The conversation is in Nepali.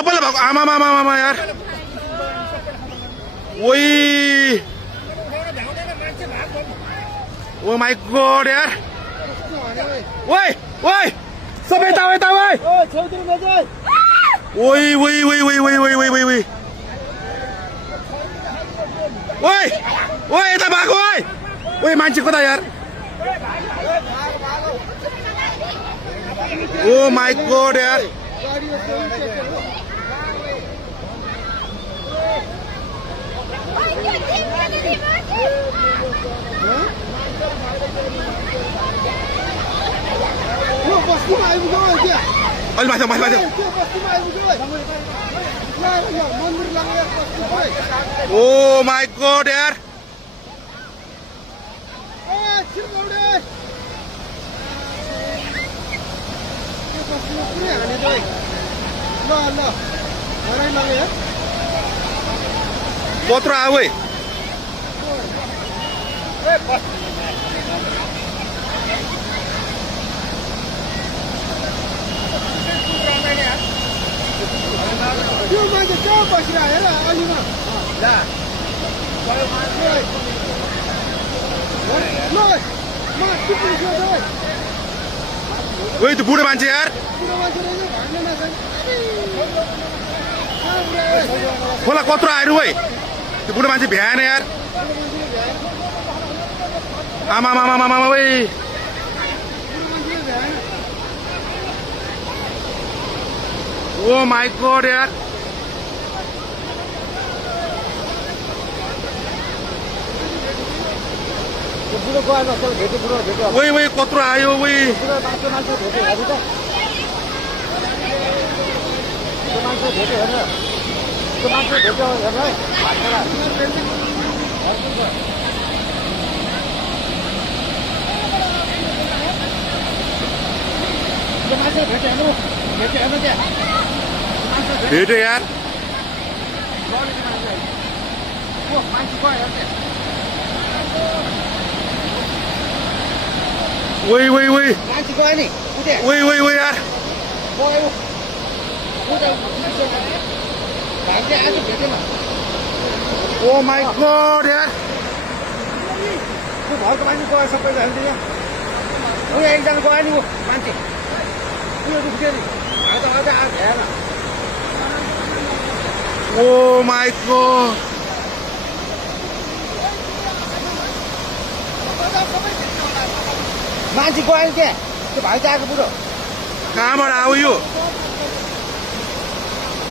सबैलाई भएको आमा यार ओइ ओ माई गॉड यार ओइ ओइ सबै यता ओइ ओइ ओइ ओइ ओइ ओइ ओइ ओइ ओइ ओइ ओइ ओइ यता भएको ओइ ओइ मान्छे कता यार ओ माई गॉड यार माथि ओ माई गॉड यार कत्रो आऊ है त्यो मान्छे कहाँ बसिरहेको हेर अलिमा ओइ त्यो बुढो मान्छे यार खोला कत्रो आएर है त्यो बुढो मान्छे भ्याएन यार आमा ओइ ओ माई गॉड यार ओइ ओइ कत्रो आयो ओइ भेट्यो यार ओइ ओइ ओइ ओइ ओइ ओइ यार ओ माई गॉड यार घरको मान्छे गयो सबैजना यहाँ एकजना गयो नि ऊ मान्छे उयो दुख्यो नि आउँदा हेर ओ माई गॉड मान्छे गयो नि त्यहाँ त्यो भाइ आएको बुढो कहाँबाट आऊ यो